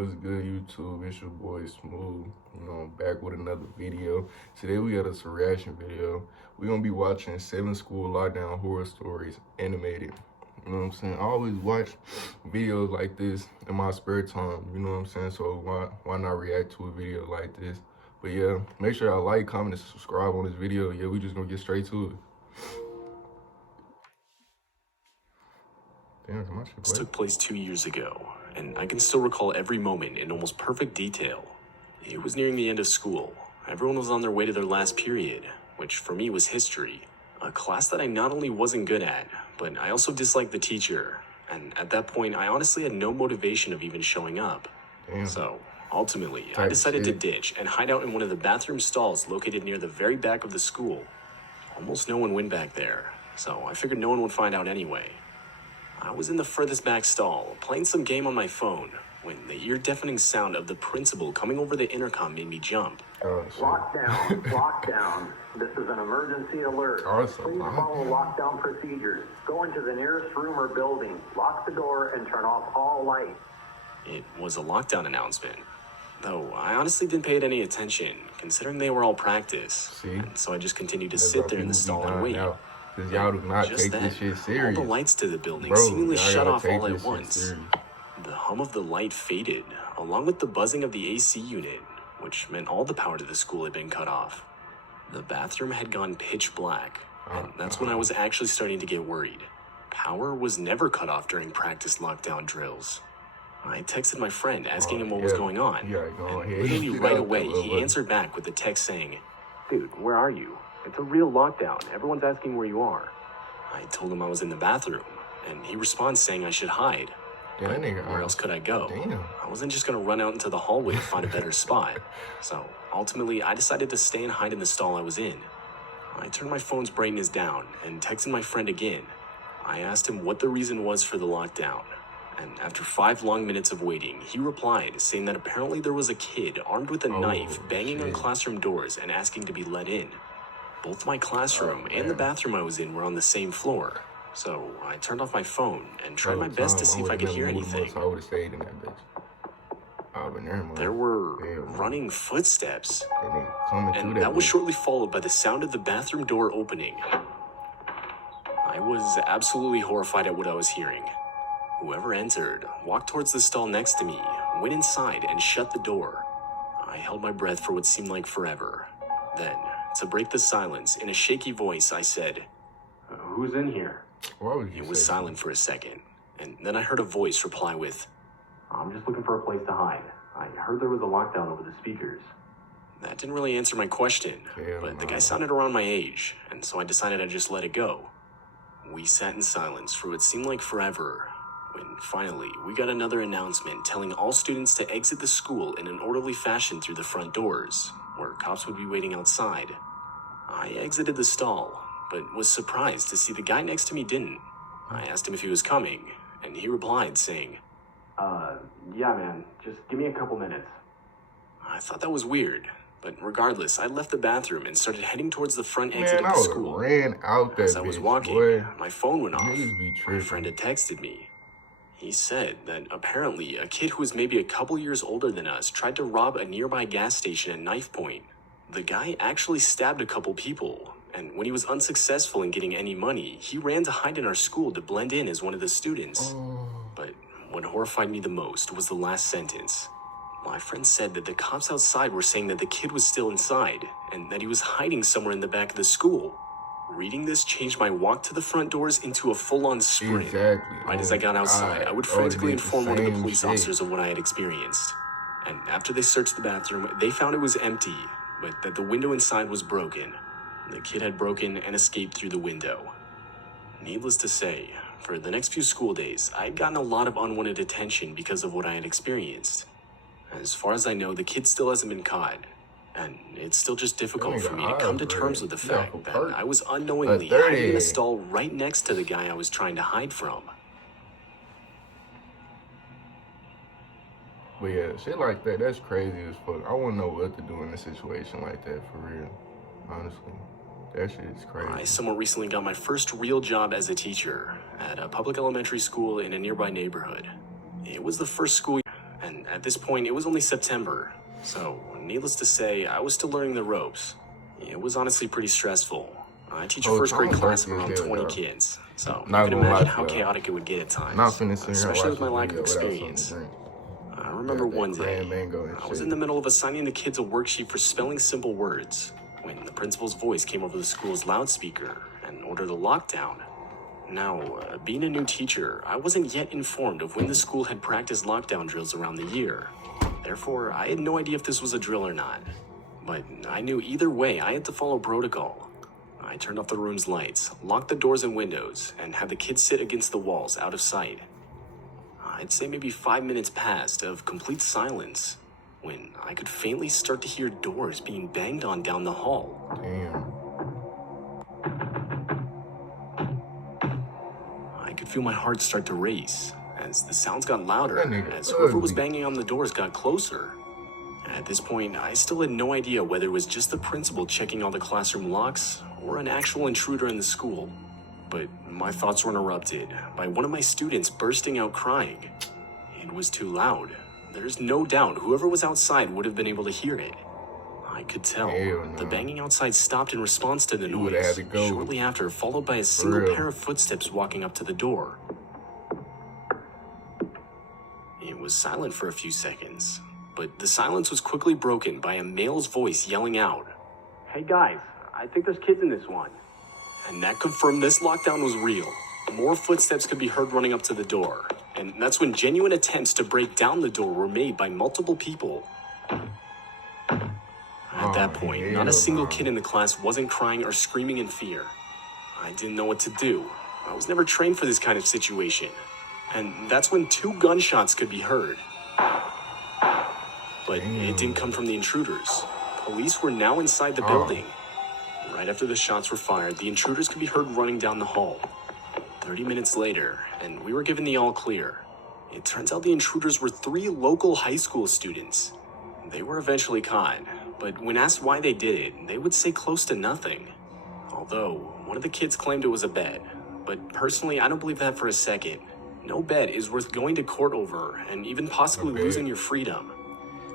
What's good, YouTube? It's your boy Smooth. Back with another video. Today we got a reaction video. We're gonna be watching 7 school lockdown horror stories animated. You know what I'm saying? I always watch videos like this in my spare time. You know what I'm saying? So why not react to a video like this? But yeah, make sure y'all like, comment, and subscribe on this video. Yeah, we just gonna get straight to it. Damn, can my shit play? This took place 2 years ago, and I can still recall every moment in almost perfect detail. It was nearing the end of school. Everyone was on their way to their last period, which for me was history, a class that I not only wasn't good at, but I also disliked the teacher, and at that point I honestly had no motivation of even showing up. Damn. So, ultimately, I decided to ditch and hide out in one of the bathroom stalls located near the very back of the school. Almost no one went back there, so I figured no one would find out anyway. I was in the furthest back stall, playing some game on my phone, when the ear-deafening sound of the principal coming over the intercom made me jump. Lockdown, lockdown. This is an emergency alert. Please follow lockdown procedures. Go into the nearest room or building, lock the door, and turn off all lights. It was a lockdown announcement, though I honestly didn't pay it any attention, considering they were all practice. And so I just continued to sit there in the stall and wait. Because y'all do not take this shit serious. All the lights to the building seemingly shut off all at once. The hum of the light faded, along with the buzzing of the AC unit, which meant all the power to the school had been cut off. The bathroom had gone pitch black, and that's when I was actually starting to get worried. Power was never cut off during practice lockdown drills. I texted my friend asking him what was going on, and literally right away he answered back with a text saying, "Dude, where are you? It's a real lockdown. Everyone's asking where you are." I told him I was in the bathroom, and he responds saying I should hide. Where else could I go? I wasn't just going to run out into the hallway to find a better spot. So, ultimately, I decided to stay and hide in the stall I was in. I turned my phone's brightness down and texted my friend again. I asked him what the reason was for the lockdown. And after 5 long minutes of waiting, he replied, saying that apparently there was a kid armed with a knife banging on classroom doors and asking to be let in. Both my classroom and the bathroom I was in were on the same floor. So I turned off my phone and tried my best to see if I could hear anything. I would have stayed in that bitch. There were running footsteps, and that was shortly followed by the sound of the bathroom door opening. I was absolutely horrified at what I was hearing. Whoever entered walked towards the stall next to me, went inside, and shut the door. I held my breath for what seemed like forever. Then, to break the silence, in a shaky voice, I said, "Who's in here?" It was silent for a second, and then I heard a voice reply with, "I'm just looking for a place to hide. I heard there was a lockdown over the speakers." That didn't really answer my question, but the guy sounded around my age, and so I decided I'd just let it go. We sat in silence for what seemed like forever, when finally we got another announcement telling all students to exit the school in an orderly fashion through the front doors, where cops would be waiting outside. I exited the stall, but was surprised to see the guy next to me didn't. I asked him if he was coming, and he replied saying, "Yeah man, just give me a couple minutes." I thought that was weird, but regardless, I left the bathroom and started heading towards the front exit of the school. As I was walking, my phone went off. My friend had texted me. He said that apparently a kid who was maybe a couple years older than us tried to rob a nearby gas station at knife point. The guy actually stabbed a couple people, and when he was unsuccessful in getting any money, he ran to hide in our school to blend in as one of the students. But what horrified me the most was the last sentence. My friend said that the cops outside were saying that the kid was still inside, and that he was hiding somewhere in the back of the school. Reading this changed my walk to the front doors into a full-on sprint. Right as I got outside, I would frantically inform one of the police officers of what I had experienced. And after they searched the bathroom, they found it was empty, but that the window inside was broken. The kid had broken and escaped through the window. Needless to say, for the next few school days, I'd gotten a lot of unwanted attention because of what I had experienced. As far as I know, the kid still hasn't been caught, and it's still just difficult for me to come to terms with the fact that I was unknowingly hiding in a stall right next to the guy I was trying to hide from. But yeah, shit like that, that's crazy as fuck. I wouldn't know what to do in a situation like that, for real, honestly. That shit is crazy. I somewhat recently got my first real job as a teacher at a public elementary school in a nearby neighborhood. It was the first school year, and at this point, it was only September, so needless to say, I was still learning the ropes. It was honestly pretty stressful. I teach a first grade class of around 20 kids, so you can imagine how chaotic it would get at times, especially with my lack of experience. I remember one day, I was in the middle of assigning the kids a worksheet for spelling simple words when the principal's voice came over the school's loudspeaker and ordered a lockdown. Now, being a new teacher, I wasn't yet informed of when the school had practiced lockdown drills around the year. Therefore, I had no idea if this was a drill or not. But I knew either way I had to follow protocol. I turned off the room's lights, locked the doors and windows, and had the kids sit against the walls out of sight. I'd say maybe 5 minutes passed of complete silence when I could faintly start to hear doors being banged on down the hall. Damn. I could feel my heart start to race as the sounds got louder, as whoever was banging on the doors got closer. At this point, I still had no idea whether it was just the principal checking all the classroom locks or an actual intruder in the school. But my thoughts were interrupted by one of my students bursting out crying. It was too loud. There's no doubt whoever was outside would have been able to hear it. I could tell. The banging outside stopped in response to the noise, shortly after, followed by a single pair of footsteps walking up to the door. It was silent for a few seconds, but the silence was quickly broken by a male's voice yelling out, "Hey guys, I think there's kids in this one." And that confirmed this lockdown was real. More footsteps could be heard running up to the door, and that's when genuine attempts to break down the door were made by multiple people. At that point, not a single kid in the class wasn't crying or screaming in fear. I didn't know what to do. I was never trained for this kind of situation. And that's when 2 gunshots could be heard. But it didn't come from the intruders. Police were now inside the building. Right after the shots were fired, the intruders could be heard running down the hall. 30 minutes later, and we were given the all clear. It turns out the intruders were 3 local high school students. They were eventually caught, but when asked why they did it, they would say close to nothing. Although, one of the kids claimed it was a bet, but personally I don't believe that for a second. No bet is worth going to court over and even possibly losing your freedom.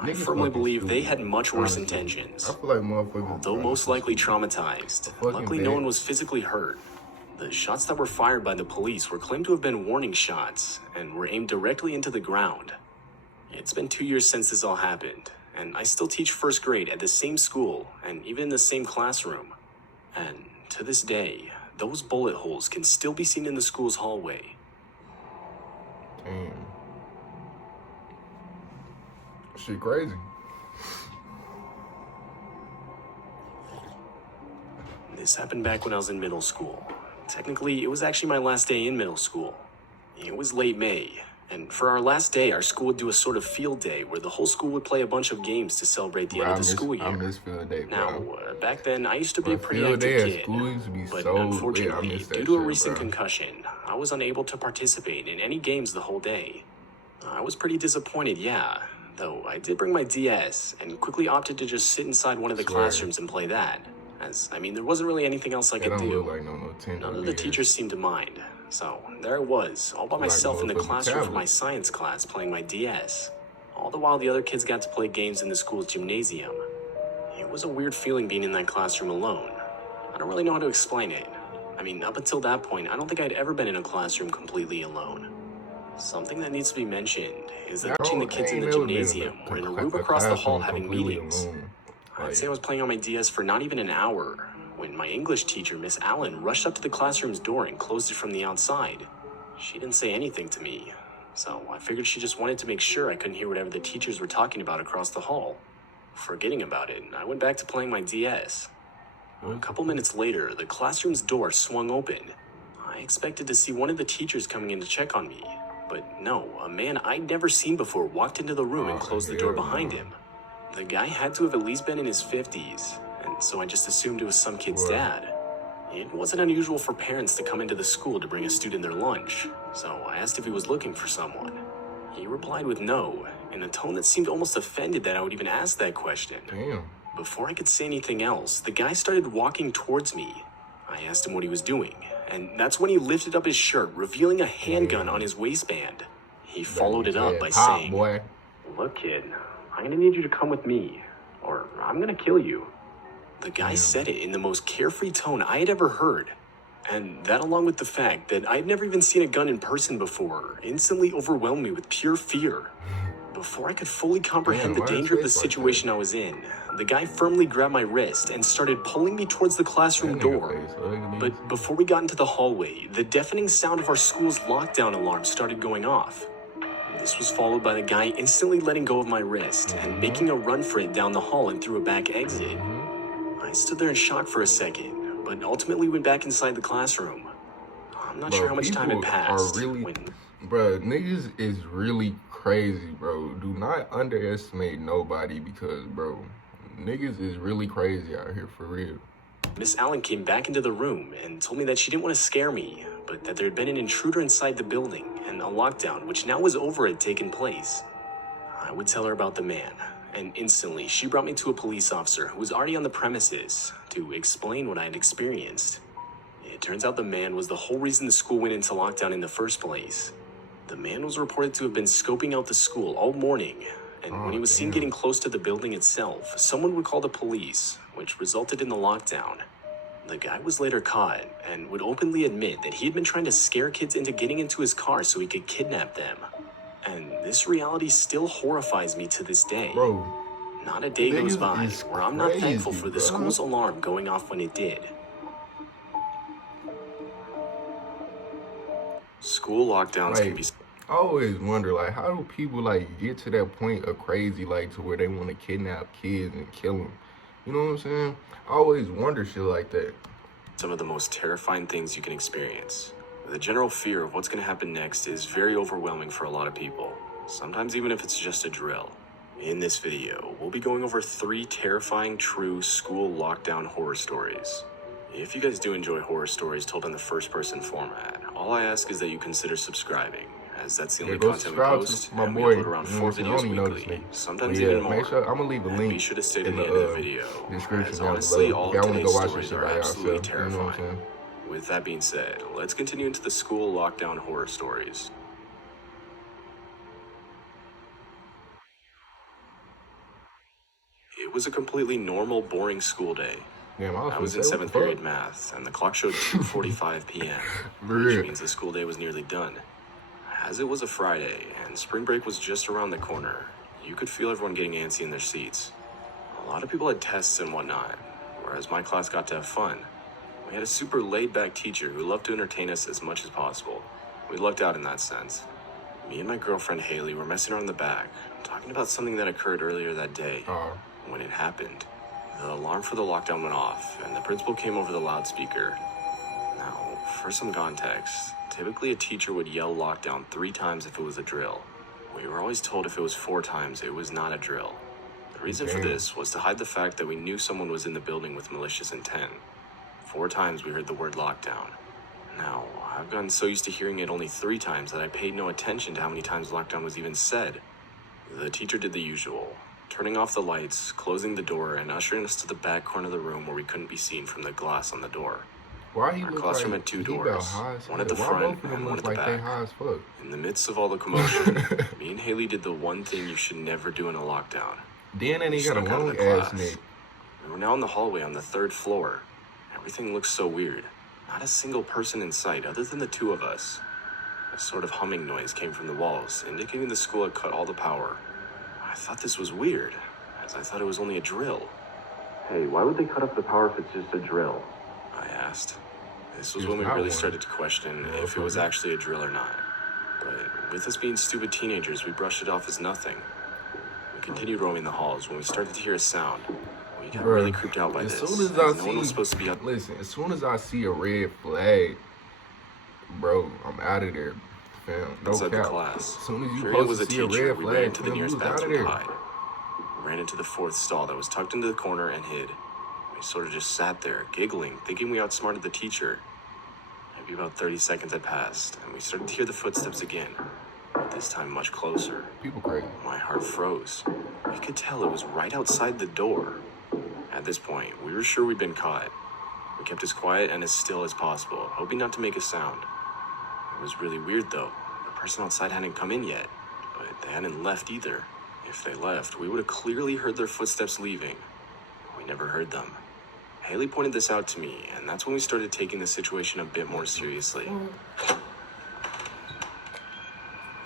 I firmly believe they had much worse intentions. I feel like motherfuckers, although most likely traumatized, luckily no one was physically hurt. The shots that were fired by the police were claimed to have been warning shots and were aimed directly into the ground. It's been 2 years since this all happened, and I still teach first grade at the same school and even in the same classroom. And to this day, those bullet holes can still be seen in the school's hallway. Damn. Shit crazy. This happened back when I was in middle school. Technically, it was actually my last day in middle school. It was late May, and for our last day, our school would do a sort of field day where the whole school would play a bunch of games to celebrate the end of the school year. I miss field day, bro. Now, back then, I used to be a pretty active kid, but unfortunately, due to a recent concussion, I was unable to participate in any games the whole day. I was pretty disappointed, yeah, though I did bring my DS and quickly opted to just sit inside one of the classrooms and play that. As, I mean, there wasn't really anything else I could do. None of the teachers seemed to mind. So, there I was, all by myself in the classroom for my science class playing my DS. All the while the other kids got to play games in the school's gymnasium. It was a weird feeling being in that classroom alone. I don't really know how to explain it. I mean, up until that point, I don't think I'd ever been in a classroom completely alone. Something that needs to be mentioned is that watching the kids in the gymnasium were in a room across the hall having meetings. I'd say I was playing on my DS for not even an hour when my English teacher, Miss Allen, rushed up to the classroom's door and closed it from the outside. She didn't say anything to me, so I figured she just wanted to make sure I couldn't hear whatever the teachers were talking about across the hall. Forgetting about it, I went back to playing my DS. A couple minutes later, the classroom's door swung open. I expected to see one of the teachers coming in to check on me, but no, a man I'd never seen before walked into the room and closed the door behind him. The guy had to have at least been in his 50s, and so I just assumed it was some kid's dad. It wasn't unusual for parents to come into the school to bring a student their lunch, so I asked if he was looking for someone. He replied with no, in a tone that seemed almost offended that I would even ask that question. Damn. Before I could say anything else, the guy started walking towards me. I asked him what he was doing, and that's when he lifted up his shirt, revealing a handgun on his waistband. He followed it up by saying, "Look, kid, I'm gonna need you to come with me, or I'm gonna kill you." The guy said it in the most carefree tone I had ever heard. And that, along with the fact that I'd never even seen a gun in person before, instantly overwhelmed me with pure fear. Before I could fully comprehend the danger of the situation I was in, the guy firmly grabbed my wrist and started pulling me towards the classroom door. But before we got into the hallway, the deafening sound of our school's lockdown alarm started going off. This was followed by the guy instantly letting go of my wrist and making a run for it down the hall and through a back exit. I stood there in shock for a second, but ultimately went back inside the classroom. I'm not sure how much time had passed. Bro, niggas is really crazy, bro. Do not underestimate nobody because, bro, niggas is really crazy out here for real. Miss Allen came back into the room and told me that she didn't want to scare me, but that there had been an intruder inside the building and a lockdown, which now was over, had taken place. I would tell her about the man, and instantly she brought me to a police officer who was already on the premises to explain what I had experienced. It turns out the man was the whole reason the school went into lockdown in the first place. The man was reported to have been scoping out the school all morning, and when he was seen getting close to the building itself, someone would call the police, which resulted in the lockdown. The guy was later caught and would openly admit that he had been trying to scare kids into getting into his car so he could kidnap them. And this reality still horrifies me to this day. Bro, not a day goes by where I'm not thankful for the school's alarm going off when it did. School lockdowns can be... I always wonder, like, how do people, like, get to that point of crazy, like, to where they want to kidnap kids and kill them? You know what I'm saying? I always wonder shit like that. Some of the most terrifying things you can experience. The general fear of what's going to happen next is very overwhelming for a lot of people, sometimes even if it's just a drill. In this video, we'll be going over 3 terrifying true school lockdown horror stories. If you guys do enjoy horror stories told in the first-person format, all I ask is that you consider subscribing, as that's the only content we post, and we upload around 4 videos weekly, sometimes even more. Make sure, I'm gonna leave a link. Be sure to stay to the end of the video, as honestly, all of today's stories are absolutely terrifying. With that being said, let's continue into the school lockdown horror stories. It was a completely normal, boring school day. I was in 7th period math, and the clock showed 2:45 p.m., which means the school day was nearly done. As it was a Friday, and spring break was just around the corner, you could feel everyone getting antsy in their seats. A lot of people had tests and whatnot, whereas my class got to have fun. We had a super laid-back teacher who loved to entertain us as much as possible. We lucked out in that sense. Me and my girlfriend Haley were messing around in the back, talking about something that occurred earlier that day. When it happened, the alarm for the lockdown went off, and the principal came over the loudspeaker. Now, for some context, typically a teacher would yell lockdown 3 times if it was a drill. We were always told if it was 4 times, it was not a drill. The reason for this was to hide the fact that we knew someone was in the building with malicious intent. 4 times we heard the word lockdown. Now, I've gotten so used to hearing it only 3 times that I paid no attention to how many times lockdown was even said. The teacher did the usual, turning off the lights, closing the door, and ushering us to the back corner of the room where we couldn't be seen from the glass on the door. Our classroom had 2 doors, one at the front and one at the back. In the midst of all the commotion, me and Haley did the one thing you should never do in a lockdown. He got a long ass neck. We were now in the hallway on the 3rd floor. Everything looked so weird. Not a single person in sight other than the 2 of us. A sort of humming noise came from the walls, indicating the school had cut all the power. I thought this was weird, as I thought it was only a drill. Hey, why would they cut off the power if it's just a drill? I asked. This was when we really started to question if it was actually a drill or not. But with us being stupid teenagers, we brushed it off as nothing. We continued roaming the halls when we started to hear a sound. We got really creeped out by this. As soon as as soon as I see a red flag, bro, I'm out of there, fam. No Inside cap. the class, As soon as you Period supposed was to a see a teacher. red We flag, ran into the fam, nearest you was out of bathroom to there. hide. We ran into the 4th stall that was tucked into the corner and hid. We sort of just sat there, giggling, thinking we outsmarted the teacher. Maybe about 30 seconds had passed, and we started to hear the footsteps again, but this time much closer. People crazy. My heart froze. We could tell it was right outside the door. At this point, we were sure we'd been caught. We kept as quiet and as still as possible, hoping not to make a sound. It was really weird, though. The person outside hadn't come in yet, but they hadn't left either. If they left, we would have clearly heard their footsteps leaving. We never heard them. Haley pointed this out to me, and that's when we started taking the situation a bit more seriously.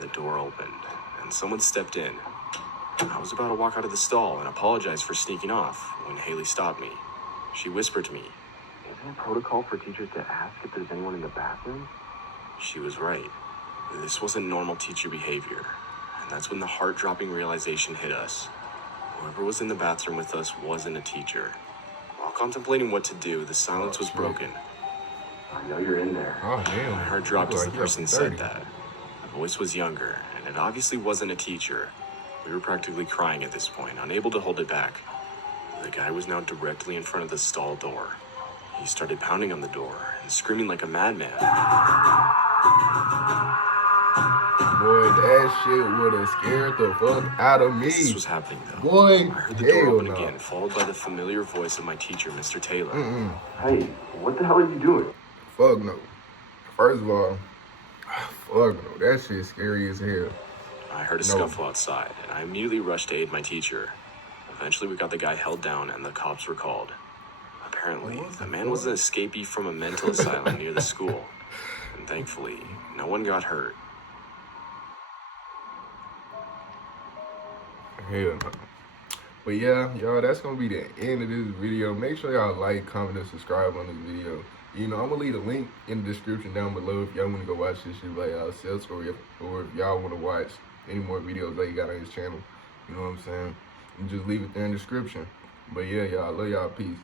The door opened, and someone stepped in. I was about to walk out of the stall and apologize for sneaking off when Haley stopped me. She whispered to me, "Isn't it protocol for teachers to ask if there's anyone in the bathroom?" She was right. This wasn't normal teacher behavior, and that's when the heart-dropping realization hit us. Whoever was in the bathroom with us wasn't a teacher. While contemplating what to do, the silence was broken. "I know you're in there." Oh, damn. My heart dropped as the person said that. The voice was younger, and it obviously wasn't a teacher. We were practically crying at this point, unable to hold it back. The guy was now directly in front of the stall door. He started pounding on the door and screaming like a madman. Boy, that shit would have scared the fuck out of me. This was happening, though. Boy, I heard the door open again, followed by the familiar voice of my teacher, Mr. Taylor. "Hey, what the hell are you doing?" Fuck no. First of all, fuck no. That shit's scary as hell. I heard a scuffle outside, and I immediately rushed to aid my teacher. Eventually, we got the guy held down, and the cops were called. Apparently, the man was an escapee from a mental asylum near the school, and thankfully, no one got hurt. Hell no. But yeah, y'all, that's gonna be the end of this video. Make sure y'all like, comment, and subscribe on this video. You know, I'm gonna leave a link in the description down below if y'all wanna go watch this shit by yourselves, or if y'all wanna watch any more videos that he got on his channel. You know what I'm saying? And just leave it there in the description. But yeah, y'all, love y'all, peace.